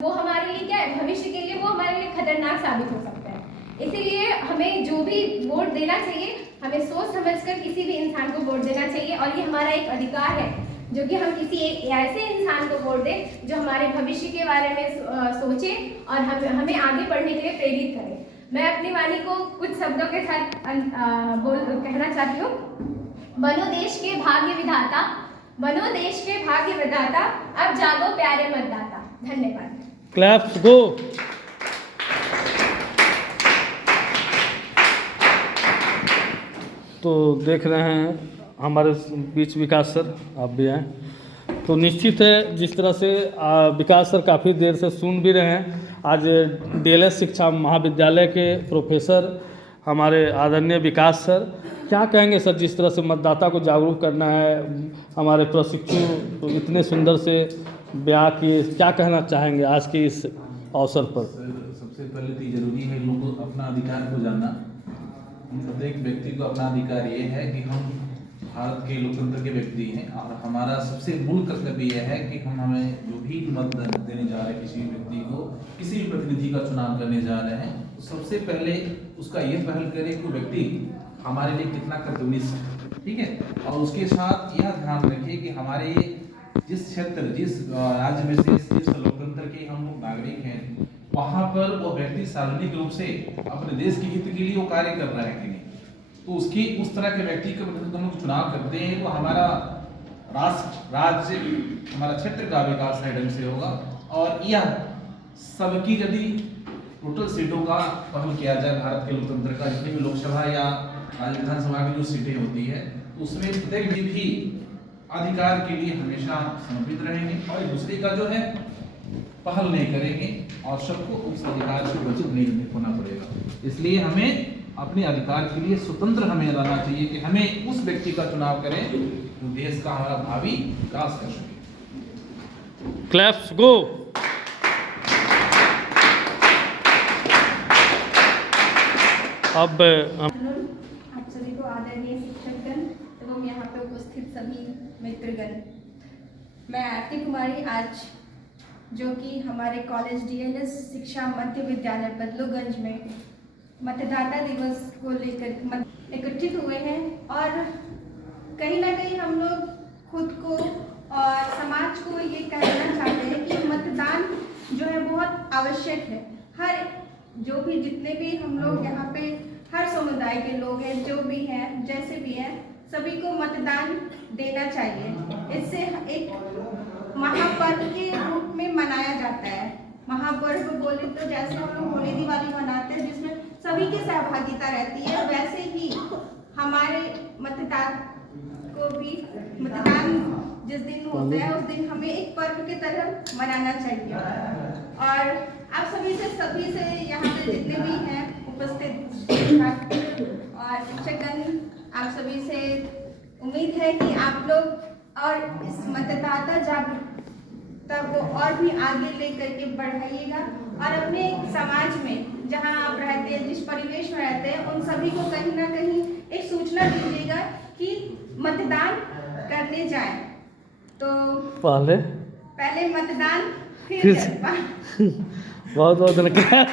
वो हमारे लिए क्या है, भविष्य के लिए वो हमारे लिए खतरनाक साबित हो सकता है। इसीलिए हमें जो भी वोट देना चाहिए, हमें सोच समझकर किसी भी इंसान को वोट देना चाहिए, और ये हमारा एक अधिकार है जो कि हम किसी एक ऐसे इंसान को वोट दें जो हमारे भविष्य के बारे में सोचे और हमें आगे बढ़ने के लिए प्रेरित करे। मैं अपनी वाणी को कुछ शब्दों के साथ कहना चाहती हूँ। बनो देश के भाग्य विधाता, बनो देश के भाग्य विधाता, अब जागो प्यारे मतदाता। धन्यवाद। क्लैप्स गो। तो देख रहे हैं हमारे बीच विकास सर, आप भी आए। तो निश्चित है जिस तरह से विकास सर काफ़ी देर से सुन भी रहे हैं, आज डीएलएस शिक्षा महाविद्यालय के प्रोफेसर हमारे आदरणीय विकास सर, क्या कहेंगे सर जिस तरह से मतदाता को जागरूक करना है, हमारे प्रशिक्षु तो इतने सुंदर से ब्याह किए, क्या कहना चाहेंगे आज के इस अवसर पर? सबसे पहले तो जरूरी है लोगों को अपना अधिकार को जानना। हम प्रत्येक व्यक्ति को अपना अधिकार ये है कि हम भारत के लोकतंत्र के व्यक्ति हैं, और हमारा सबसे मूल कर्तव्य यह है कि हमें जो भी मत देने जा रहे हैं किसी व्यक्ति को, किसी भी प्रतिनिधि का चुनाव करने जा रहे हैं, तो सबसे पहले उसका ये पहल करें कि व्यक्ति हमारे लिए कितना कर्तव्यनिष्ठ है, ठीक है। और उसके साथ यह ध्यान रखिए कि हमारे जिस क्षेत्र, जिस राज्य में से जिस लोकतंत्र के हम लोग नागरिक हैं, वहाँ पर वो व्यक्ति सार्वजनिक रूप से अपने देश के हित के लिए वो कार्य कर रहा है कि नहीं। तो उसकी उस तरह के व्यक्ति का हम लोग चुनाव करते हैं, वो हमारा राष्ट्र, राज्य, हमारा क्षेत्र का विकास है ढंग से होगा। और यह सबकी यदि टोटल सीटों का पहल किया जाए भारत के लोकतंत्र का, जितनी भी लोकसभा या राज्य विधानसभा की जो सीटें होती है, उसमें प्रत्येक भी अधिकार के लिए हमेशा समर्पित रहेंगे और दूसरे का जो है पहल नहीं करेंगे, और सबको उस अधिकार से वंचित नहीं होना पड़ेगा। इसलिए हमें अपने अधिकार के लिए स्वतंत्र हमें रहना चाहिए कि हमें उस व्यक्ति का चुनाव करें जो देश का हमारा भावी विकास कर सके। क्लैप्स गो। अब आप सभी को आदरणीय शिक्षकगण एवं यहाँ पे उपस्थित सभी मित्रगण, मैं आरती कुमारी आज जो कि हमारे कॉलेज डीएलएस शिक्षा मध्य विद्यालय बदलूगंज में मतदाता दिवस को लेकर एकत्रित हुए हैं, और कहीं ना कहीं हम लोग खुद को और समाज को ये कहना चाहते हैं कि मतदान जो है बहुत आवश्यक है। हर जो भी जितने भी हम लोग यहाँ पे हर समुदाय के लोग हैं, जो भी हैं, जैसे भी हैं, सभी को मतदान देना चाहिए। इससे एक महापर्व के रूप में मनाया जाता है। महापर्व बोले तो जैसे हम लोग होली दिवाली मनाते हैं जिसमें सभी की सहभागिता रहती है, वैसे ही हमारे मतदान को भी मतदान जिस दिन होता है उस दिन हमें एक पर्व की तरह मनाना चाहिए। और आप सभी से यहाँ पे जितने भी हैं उपस्थित और शिक्षकगण, आप सभी से उम्मीद है कि आप लोग और इस मतदाता जागरूकता को और भी आगे लेकर के बढ़ाइएगा, और अपने समाज में जहां आप रहते हैं, जिस परिवेश में रहते हैं, उन सभी को कहीं ना कहीं एक सूचना दीजिएगा कि मतदान करने जाएं। तो पहले मतदान फिर बहुत बहुत धन्यवाद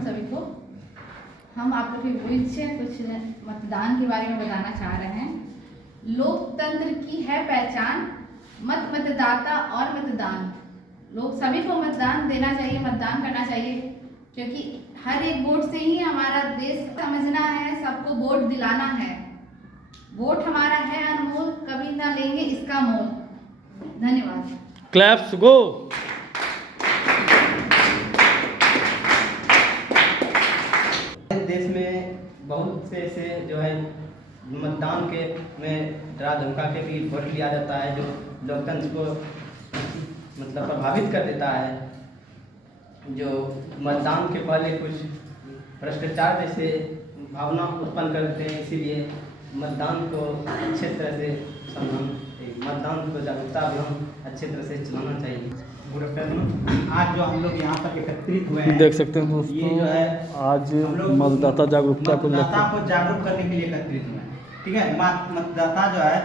सभी को। हम आप लोग के बीच से कुछ मतदान के बारे में बताना चाह रहे हैं। लोकतंत्र की है पहचान, मतदाता और मतदान। लोग सभी को मतदान देना चाहिए, मतदान करना चाहिए, क्योंकि हर एक वोट से ही हमारा देश समझना है, सबको वोट दिलाना है। वोट हमारा है अनमोल, कभी ना लेंगे इसका मोल। धन्यवाद। क्लैप्स गो। देश में बहुत से ऐसे जो है मतदान के में डरा धमका के भी वोट लिया जाता है, जो लोकतंत्र को मतलब प्रभावित कर देता है, जो मतदान के पहले कुछ भ्रष्टाचार जैसे भावना उत्पन्न कर देते हैं। इसीलिए मतदान को अच्छे तरह से मतदान को जागरूकता अभियान अच्छे तरह से चलाना चाहिए। Good afternoon. आज जो हम लोग यहाँ पर एकत्रित हुए हैं, देख सकते हैं दोस्तों, ये जो है आज मतदाता जागरूकता को मतदाता को जागरूक करने के लिए एकत्रित हुए हैं, ठीक है। मतदाता जो है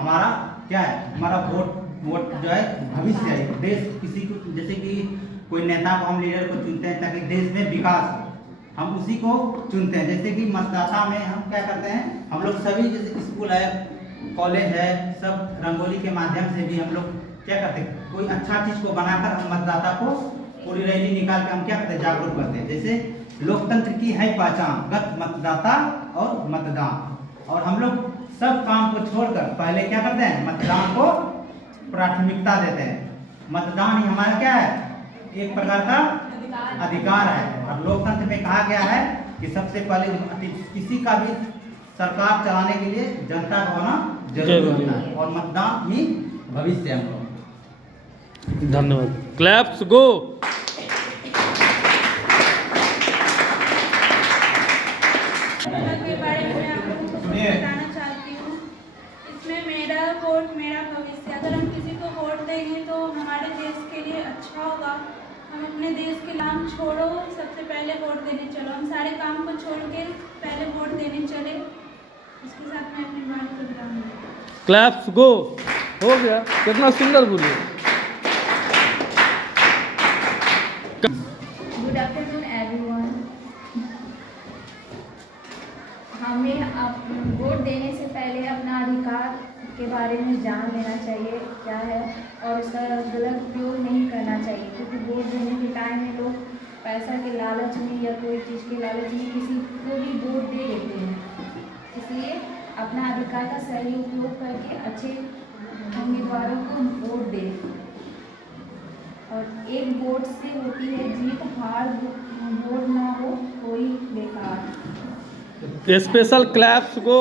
हमारा क्या है, हमारा वोट वोट जो है भविष्य है। देश किसी को, जैसे कि कोई नेता को हम लीडर को चुनते हैं ताकि देश में विकास हो, हम उसी को चुनते हैं। जैसे कि मतदाता में हम क्या करते हैं, हम लोग सभी जैसे स्कूल है, कॉलेज है, सब रंगोली के माध्यम से भी हम लोग क्या करते हैं, कोई अच्छा चीज़ को बनाकर हम मतदाता को पूरी रैली निकाल के हम क्या करते हैं, जागरूक करते हैं। जैसे लोकतंत्र की है पहचान गत मतदाता और मतदान, और हम लोग सब काम को छोड़कर पहले क्या करते हैं, मतदान को प्राथमिकता देते हैं। मतदान ही हमारा क्या है, एक प्रकार का अधिकार है। और लोकतंत्र में कहा गया है कि सबसे पहले किसी का भी सरकार चलाने के लिए जनता का होना जरूरी होता है, और मतदान ही भविष्य है हम लोग। धन्यवाद। क्लैप्स गो। के बारे में मैं आप लोगों को कुछ बताना चाहती हूँ। इसमें मेरा वोट मेरा भविष्य, अगर हम किसी को वोट देंगे तो हमारे देश के लिए अच्छा होगा। हम अपने देश के काम छोड़ो, सबसे पहले वोट देने चलो। हम सारे काम को छोड़ के पहले वोट देने चले। इसके साथ मैं अपनी बात को विराम दूंगी। क्लैप्स गो। हो गया, कितना सुंदर बोलिए। Good afternoon everyone. हमें वोट देने से पहले अपना अधिकार के बारे में जान लेना चाहिए क्या है, और उसका गलत उपयोग नहीं करना चाहिए, क्योंकि वोट देने के टाइम में लोग पैसा के लालच में या कोई चीज़ के लालच में किसी को भी वोट दे देते हैं। इसलिए अपना अधिकार का सही उपयोग करके अच्छे उम्मीदवारों को वोट दें। और एक वोट से होती है जीत, हार वोट ना हो कोई बेकार। स्पेशल क्लैप्स गो।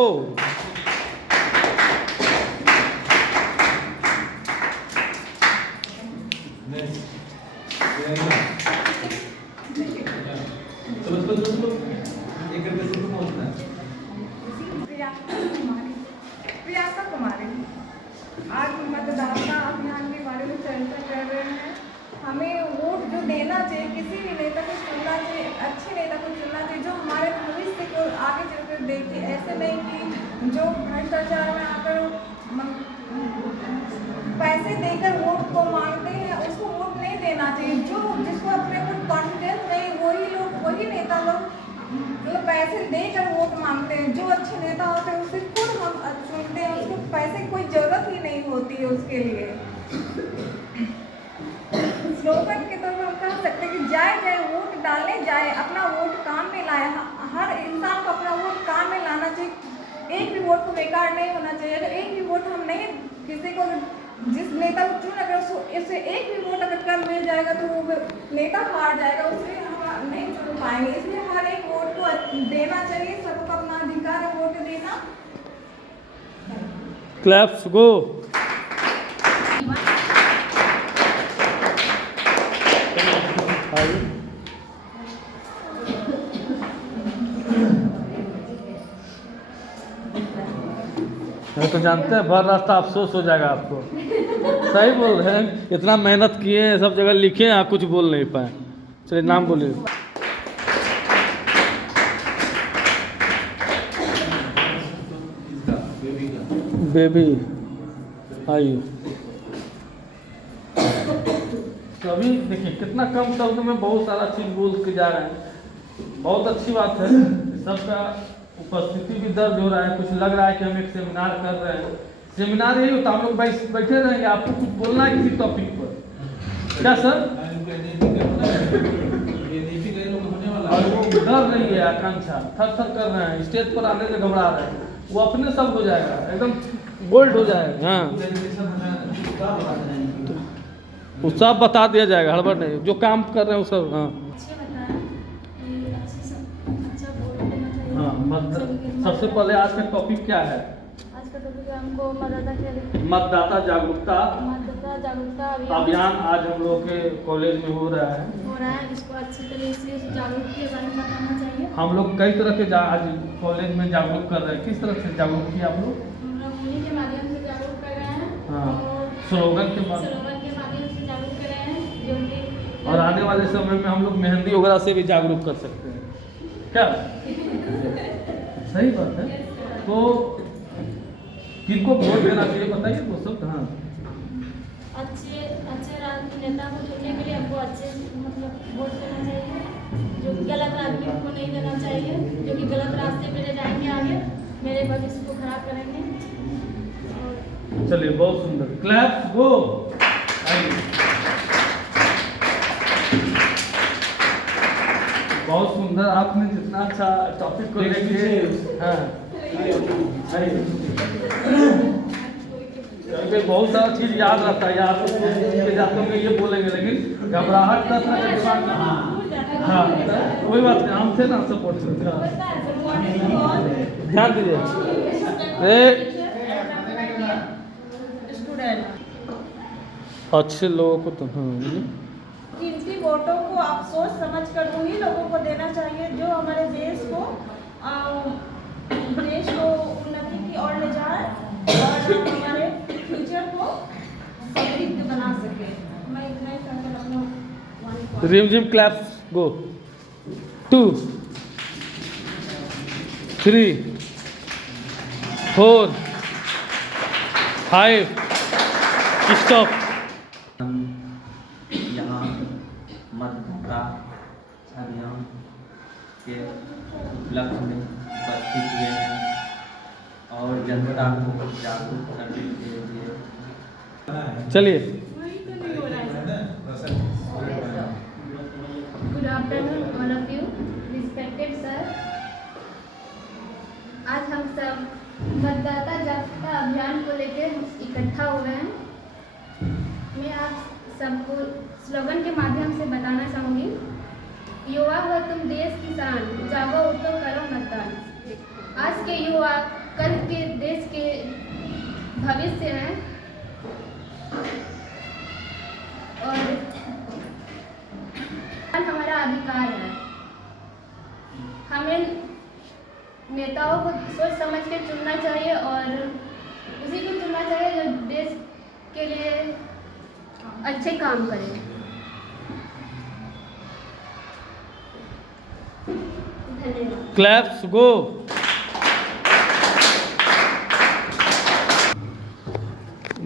प्रियंका कुमारी, आज मतदाता अभियान के बारे में चर्चा कर रहे हैं। हमें वोट जो देना चाहिए, किसी भी नेता को चुनना चाहिए, अच्छे नेता को चुनना चाहिए जो हमारे भविष्य को आगे चलकर देखे। ऐसे नहीं कि जो भ्रष्टाचार में आकर पैसे देकर वोट को मांगते हैं, उसको वोट नहीं देना चाहिए। जो जिसको अपने ऊपर कॉन्फिडेंस नहीं, वही नेता लोग पैसे देकर वोट मांगते हैं। जो अच्छे नेता होते हैं उससे खुद हम चुनते हैं, उसको पैसे की कोई ज़रूरत ही नहीं होती है उसके लिए। स्लोगन के तौर पर हम कह सकते हैं कि जाए वोट डालने जाए, अपना वोट काम में लाए। हर इंसान को अपना वोट काम में लाना चाहिए। एक भी वोट को बेकार नहीं होना चाहिए। अगर एक भी वोट हम नहीं, किसी को जिस नेता को चुन, अगर उससे एक भी वोट अगर कम मिल जाएगा तो वो नेता हार जाएगा, उसलिए हम नहीं चुन पाएंगे। इसलिए हर एक वोट को देना चाहिए, सबको अपना अधिकार है वोट देना। क्लैप्स गो। मैं तो जानते हैं भर रास्ता अफसोस हो जाएगा आपको। सही बोल रहे हैं, इतना मेहनत किए हैं, सब जगह लिखे हैं, कुछ बोल नहीं पाए। चलिए नाम बोलिए। बेबी आइए। तो अभी देखिए कितना कम शब्द में बहुत सारा चीज़ बोल के जा रहे हैं। बहुत अच्छी बात है, सबका उपस्थिति भी दर्ज हो रहा है। कुछ लग रहा है कि हम एक सेमिनार कर रहे हैं। सेमिनार यही होता है, हम लोग बैठे रहेंगे, आपको कुछ बोलना है किसी टॉपिक पर, क्या सर? और वो डर रही है, आकांक्षा थर थर कर रहे हैं, स्टेज पर आने से घबरा रहे हैं। वो अपने सब हो जाएगा, एकदम बोल्ड हो जाएगा। हाँ, वो सब बता दिया जाएगा, हड़बड़ नहीं। जो काम कर रहे हैं वो सब। हाँ हाँ, सबसे पहले आज का टॉपिक क्या है? आज का टॉपिक हमको मतदाता जागरूकता अभियान आज हम लोग के कॉलेज में हो रहा है। इसको अच्छी तरह से जागरूक के बारे में बताना चाहिए। हम लोग कई तरह के आज कॉलेज में जागरूक कर रहे हैं। किस तरह से जागरूक किया आप लोग? हम लोग उन्हीं के माध्यम से जागरूक कर रहे हैं। हाँ, और स्लोगन के माध्यम से जागरूक कर रहे हैं, जो कि और आने वाले समय में हम लोग मेहंदी वगैरह से भी जागरूक कर सकते हैं। क्या सही बात है? तो किनको वोट देना चाहिए बताइए वो सब। हाँ, अच्छे नेता को चुनने के लिए हमको अच्छे मतलब वोट देना चाहिए। जो गलत आदमी को नहीं देना चाहिए, जो कि गलत रास्ते पे ले जाएंगे आगे, मेरे भविष्य को खराब करेंगे। और चलिए, बहुत सुंदर, क्लैप गो। बहुत सुंदर, आपने जितना अच्छा टॉपिक को लेके, हाँ क्योंकि बहुत सारा चीज याद रहता है, आप के जाते होंगे ये बोलेंगे, लेकिन घबराहट का था दिमाग में। हाँ, कोई बात नहीं, हम थे ना सपोर्ट करते। ध्यान दीजिए, अच्छे लोगों को तो कीमती वोटों को आप सोच समझ कर उन्हीं लोगों को देना चाहिए जो हमारे देश को उन्नति की ओर ले जाए और हमारे फ्यूचर को समृद्ध बना सके। मैं इतना ही कहकर अपना रिमझिम क्लैप्स गो। 2 3 4 5 स्टॉप। यहाँ मतदाता अभियान के उपलक्ष्य में उपस्थित हुए हैं और जनता को जागरूक करने के लिए। चलिए, good afternoon all of you, respected sir. आज हम सब मतदाता जागरूकता अभियान को लेकर इकट्ठा हुए हैं। मैं आप सबको स्लोगन के माध्यम से बताना चाहूँगी, युवा हो तुम देश की शान, जागो उठो करो मतदान। आज के युवा कल के देश के भविष्य हैं और हमारा अधिकार है। हमें नेताओं को सोच समझ के चुनना चाहिए और उसी को चुनना चाहिए जो देश के लिए अच्छे काम करें। धन्यवाद। क्लैप्स गो।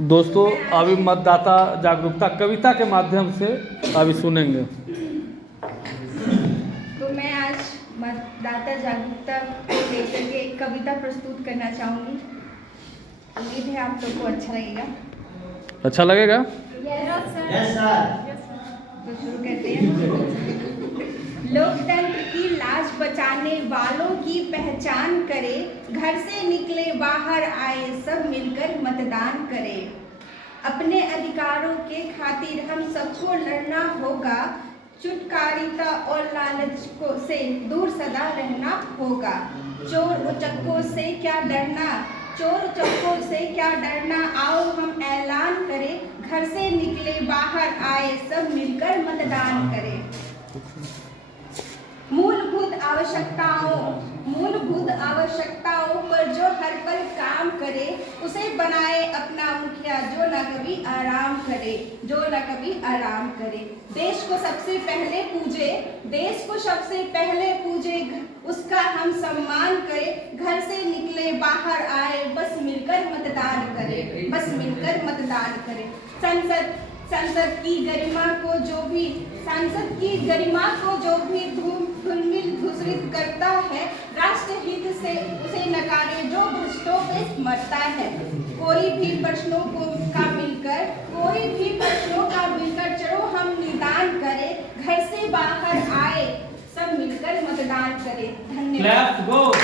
दोस्तों, अभी मतदाता जागरूकता कविता के माध्यम से अभी सुनेंगे। तो मैं आज मतदाता जागरूकता को लेकर के एक कविता प्रस्तुत करना चाहूँगी। उम्मीद है आप लोग को अच्छा लगेगा। अच्छा लगेगा? Yes sir. तो शुरू करते हैं। लोकतंत्र की लाज बचाने वालों की पहचान करे, घर से निकले बाहर आए सब मिलकर मतदान करें। अपने अधिकारों के खातिर हम सबको लड़ना होगा, चुटकारिता और लालच को से दूर सदा रहना होगा। चोर उचक्कों से क्या डरना, चोर उचक्कों से क्या डरना, आओ हम ऐलान करें, घर से निकले बाहर आए सब मिलकर मतदान करें। मूलभूत आवश्यकताओं पर जो हर पल काम करे, उसे बनाए अपना मुखिया जो न कभी आराम करे। देश को सबसे पहले पूजे, उसका हम सम्मान करें, घर से निकले बाहर आए बस मिलकर मतदान करें। संसद की गरिमा को जो भी धूमिल धूसरित करता है, राष्ट्रहित से उसे नकारे जो भ्रष्टों पे मरता है। कोई भी प्रश्नों का मिलकर चलो हम निदान करें, घर से बाहर आए सब मिलकर मतदान करें। धन्यवाद।